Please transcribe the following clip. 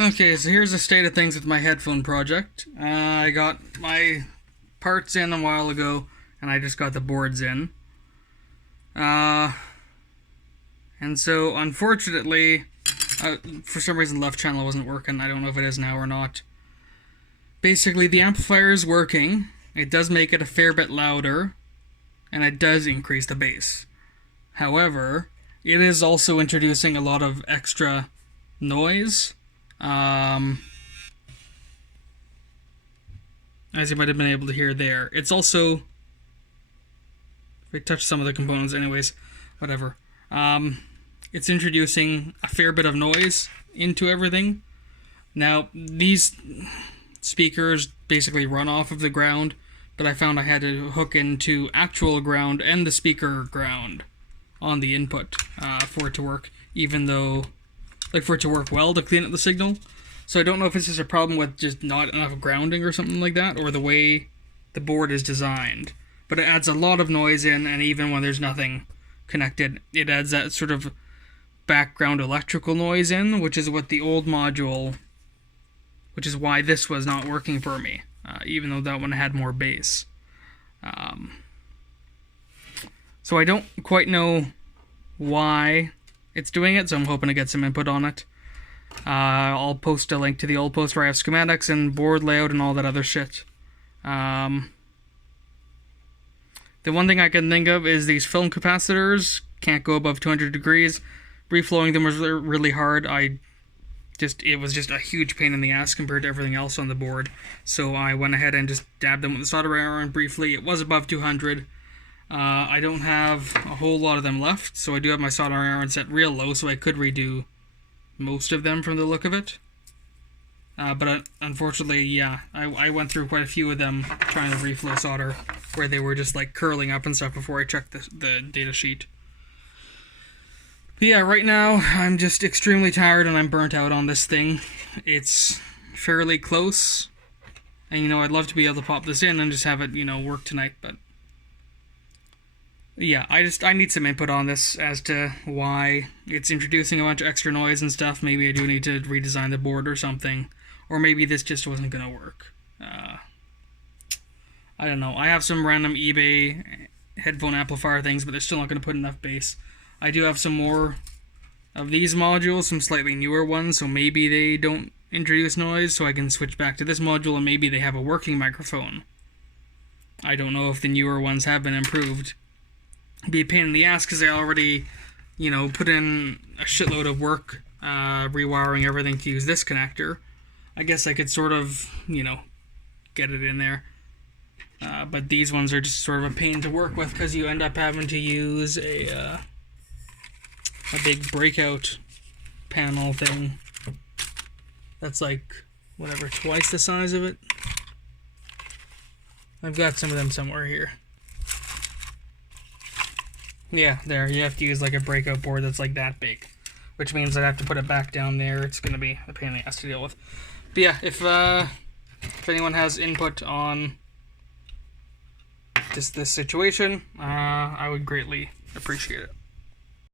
Okay, so here's the state of things with my headphone project. I got my parts in a while ago, and I just got the boards in. And so, unfortunately, for some reason left channel wasn't working. I don't know if it is now or not. Basically, the amplifier is working. It does make it a fair bit louder, and it does increase the bass. However, it is also introducing a lot of extra noise. As you might have been able to hear there. It's also, if I touch some of the components anyways, whatever. It's introducing a fair bit of noise into everything. Now, these speakers basically run off of the ground, but I found I had to hook into actual ground and the speaker ground on the input for it to work, even though, like, for it to work well to clean up the signal. So I don't know if it's just a problem with just not enough grounding or something like that, or the way the board is designed. But it adds a lot of noise in, and even when there's nothing connected, it adds that sort of background electrical noise in, which is what the old module, which is why this was not working for me, even though that one had more bass. So I don't quite know why it's doing it, so I'm hoping to get some input on it. I'll post a link to the old post where I have schematics and board layout and all that other shit. The one thing I can think of is these film capacitors can't go above 200 degrees. Reflowing them was really hard. It was just a huge pain in the ass compared to everything else on the board. So I went ahead and just dabbed them with the soldering iron briefly. It was above 200. I don't have a whole lot of them left, so I do have my soldering iron set real low, so I could redo most of them from the look of it. But unfortunately, yeah, I went through quite a few of them trying to reflow solder, where they were just like curling up and stuff before I checked the data sheet. But yeah, right now, I'm just extremely tired and I'm burnt out on this thing. It's fairly close, and I'd love to be able to pop this in and just have it, work tonight, but yeah, I need some input on this as to why it's introducing a bunch of extra noise and stuff. Maybe I do need to redesign the board or something. Or maybe this just wasn't going to work. I don't know. I have some random eBay headphone amplifier things, but they're still not going to put enough bass. I do have some more of these modules, some slightly newer ones, so maybe they don't introduce noise, so I can switch back to this module, and maybe they have a working microphone. I don't know if the newer ones have been improved. Be a pain in the ass because I already, put in a shitload of work rewiring everything to use this connector. I guess I could sort of, get it in there. But these ones are just sort of a pain to work with because you end up having to use a big breakout panel thing that's like, whatever, twice the size of it. I've got some of them somewhere here. Yeah, there, you have to use like a breakout board that's like that big, which means I'd have to put it back down there. It's going to be a pain in the ass to deal with. But yeah, if anyone has input on this situation, I would greatly appreciate it.